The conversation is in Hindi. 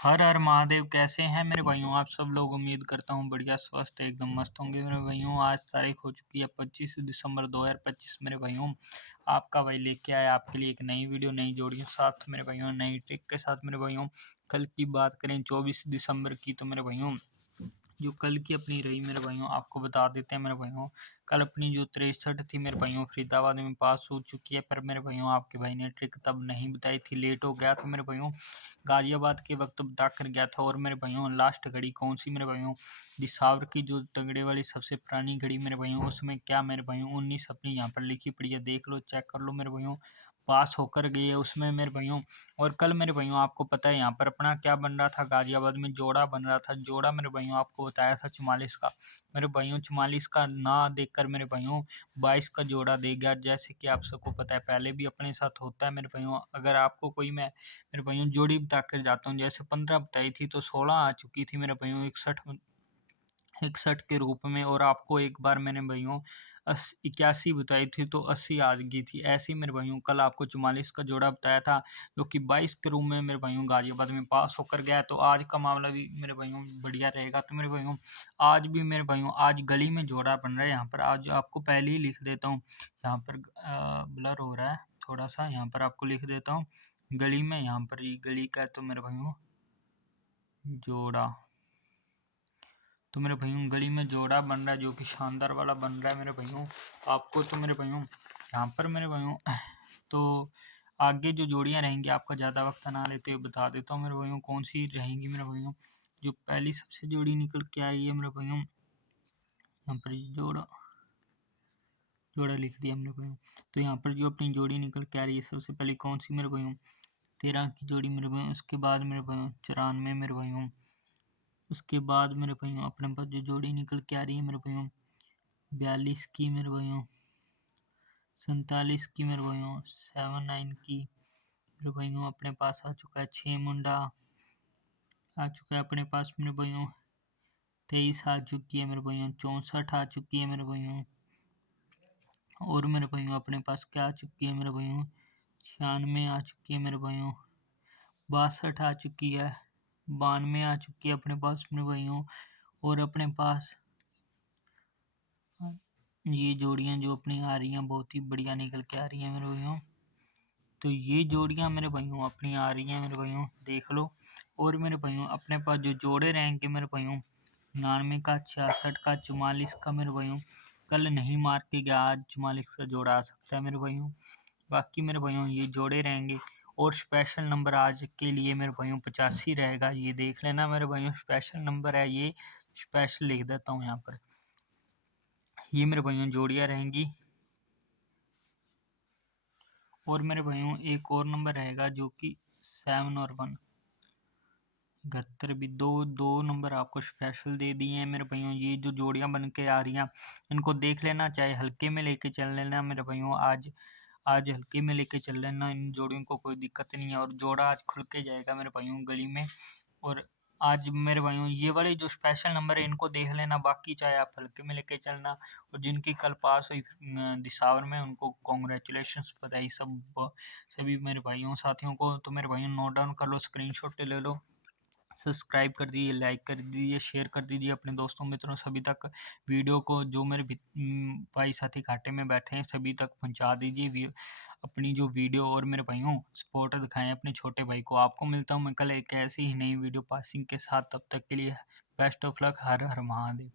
हर हर महादेव। कैसे हैं मेरे भाइयों आप सब लोग। उम्मीद करता हूँ बढ़िया स्वस्थ एकदम मस्त होंगे मेरे भाइयों। आज तारीख हो चुकी है 25 दिसंबर 2025 मेरे भाइयों। आपका भाई लेके आया आपके लिए एक नई वीडियो, नई जोड़ियों साथ मेरे भाइयों, नई ट्रिक के साथ मेरे भाइयों। कल की बात करें 24 दिसंबर की तो मेरे भाइयों जो कल की अपनी रही मेरे भाइयों आपको बता देते हैं मेरे भाइयों। कल अपनी जो 63 थी मेरे भाइयों फरीदाबाद में पास हो चुकी है, पर मेरे भाइयों आपके भाई ने ट्रिक तब नहीं बताई थी, लेट हो गया था मेरे भाइयों। गाजियाबाद के वक्त बता कर गया था। और मेरे भाइयों लास्ट घड़ी कौन सी मेरे भाइयों, दिसावर की जो तगड़े वाली सबसे पुरानी घड़ी मेरे भाइयों, उसमें क्या मेरे भाइयों 19 अपनी यहाँ पर लिखी पड़ी है, देख लो चेक कर लो मेरे भाइयों। पास होकर गई है उसमें मेरे भाइयों। और कल मेरे भाइयों आपको पता है यहाँ पर अपना क्या बन रहा था, गाजियाबाद में जोड़ा बन रहा था। जोड़ा मेरे भाइयों आपको बताया था 44 का। मेरे भाइयों 44 का ना देखकर मेरे भाइयों 22 का जोड़ा दे गया। जैसे कि आप सबको पता है पहले भी अपने साथ होता है मेरे भाइयों। अगर आपको कोई मैं मेरे भाइयों जोड़ी बता कर जाता हूँ, जैसे 15 बताई थी तो 16 आ चुकी थी मेरे भाइयों 61 के रूप में। और आपको एक बार मैंने भाइयों 81 बताई थी तो 80 आ गई थी। ऐसे ही मेरे भाइयों कल आपको 44 का जोड़ा बताया था, जो कि 22 के रूप में मेरे भाइयों गाजियाबाद में पास होकर गया। तो आज का मामला भी मेरे भाइयों बढ़िया रहेगा। तो मेरे भाइयों आज भी मेरे भाइयों आज गली में जोड़ा बन रहा है। यहाँ पर आज आपको पहले ही लिख देता हूँ, यहाँ पर ब्लर हो रहा है थोड़ा सा, यहाँ पर आपको लिख देता हूँ गली में। यहाँ पर ये गली का है तो मेरे भाइयों जोड़ा, तो मेरे भाइयों गली में जोड़ा बन रहा है जो कि शानदार वाला बन रहा है मेरे भाइयों आपको। तो मेरे भाइयों यहाँ पर मेरे भाइयों तो आगे जो जोड़ियाँ रहेंगी आपका ज़्यादा वक्त ना लेते हुए बता देता हूँ मेरे भाइयों कौन सी रहेंगी मेरे भाइयों। जो पहली सबसे जोड़ी निकल के आई है मेरे भाइयों, यहाँ पर जोड़ा जोड़ा लिख दिया मेरे भाइयों। तो यहाँ पर जो अपनी जोड़ी निकल के आ रही है सबसे पहले कौन सी मेरे भाइयों, 13 की जोड़ी मेरे भाइयों। उसके बाद मेरे भाइयों 94 मेरे भाइयों। उसके बाद मेरे भाइयों अपने पास जो जोड़ी निकल के आ रही है मेरे भाइयों 42 की मेरे भाइयों, 47 की मेरे भाइयों, 79 की मेरे भाइयों अपने पास आ चुका है। 6 मुंडा आ चुका है अपने पास मेरे भाइयों। 23 आ चुकी है मेरे भाइयों। 64 आ चुकी है मेरे भाइयों। और मेरे भाइयों अपने पास क्या आ चुकी है मेरे भाइयों, 96 आ चुकी है मेरे भाइयों। 62 आ चुकी है। 92 आ चुकी है अपने पास मेरे भाइयों। और अपने पास ये जोड़ियाँ जो अपनी आ रही हैं बहुत ही बढ़िया निकल के आ रही हैं मेरे भाइयों। तो ये जोड़ियाँ मेरे भाइयों अपनी आ रही हैं मेरे भाइयों, देख लो। और मेरे भाइयों अपने पास जो जोड़े रहेंगे मेरे भाइयों 99 का, 66 का, 44 का मेरे भाइयों। कल नहीं मार के गया, आज 44 का जोड़ा आ सकता है मेरे भाइयों। बाकी मेरे भाइयों ये जोड़े रहेंगे। और स्पेशल नंबर आज के लिए मेरे भाइयों 85 रहेगा, ये देख लेना मेरे भाइयों। स्पेशल नंबर है ये, स्पेशल लिख देता हूँ यहाँ पर। ये मेरे भाइयों जोड़ियाँ रहेंगी। और मेरे भाइयों एक और नंबर रहेगा जो कि 7 और 1 71 भी दो दो नंबर आपको स्पेशल दे दिए हैं मेरे भाइयों। ये जो जोड़ियां बन के आ रही हैं इनको देख लेना, चाहे हल्के में लेके चल लेना मेरे भाइयों। आज आज हल्के में लेके चल लेना, इन जोड़ियों को कोई दिक्कत नहीं है। और जोड़ा आज खुल के जाएगा मेरे भाइयों गली में। और आज मेरे भाइयों ये वाले जो स्पेशल नंबर है इनको देख लेना, बाकी चाहे आप हल्के में लेके चलना। और जिनकी कल पास हुई दिसावर में उनको कॉन्ग्रेचुलेशंस, बधाई सब सभी मेरे भाइयों साथियों को। तो मेरे भाइयों नोट डाउन कर लो, स्क्रीनशॉट ले लो, सब्सक्राइब कर दीजिए, लाइक कर दीजिए, शेयर कर दीजिए अपने दोस्तों मित्रों सभी तक वीडियो को। जो मेरे भाई साथी घाटे में बैठे हैं सभी तक पहुंचा दीजिए अपनी जो वीडियो। और मेरे भाइयों सपोर्ट दिखाएं अपने छोटे भाई को। आपको मिलता हूं मैं कल एक ऐसी ही नई वीडियो पासिंग के साथ, तब तक के लिए best of luck. Her her Mahadev.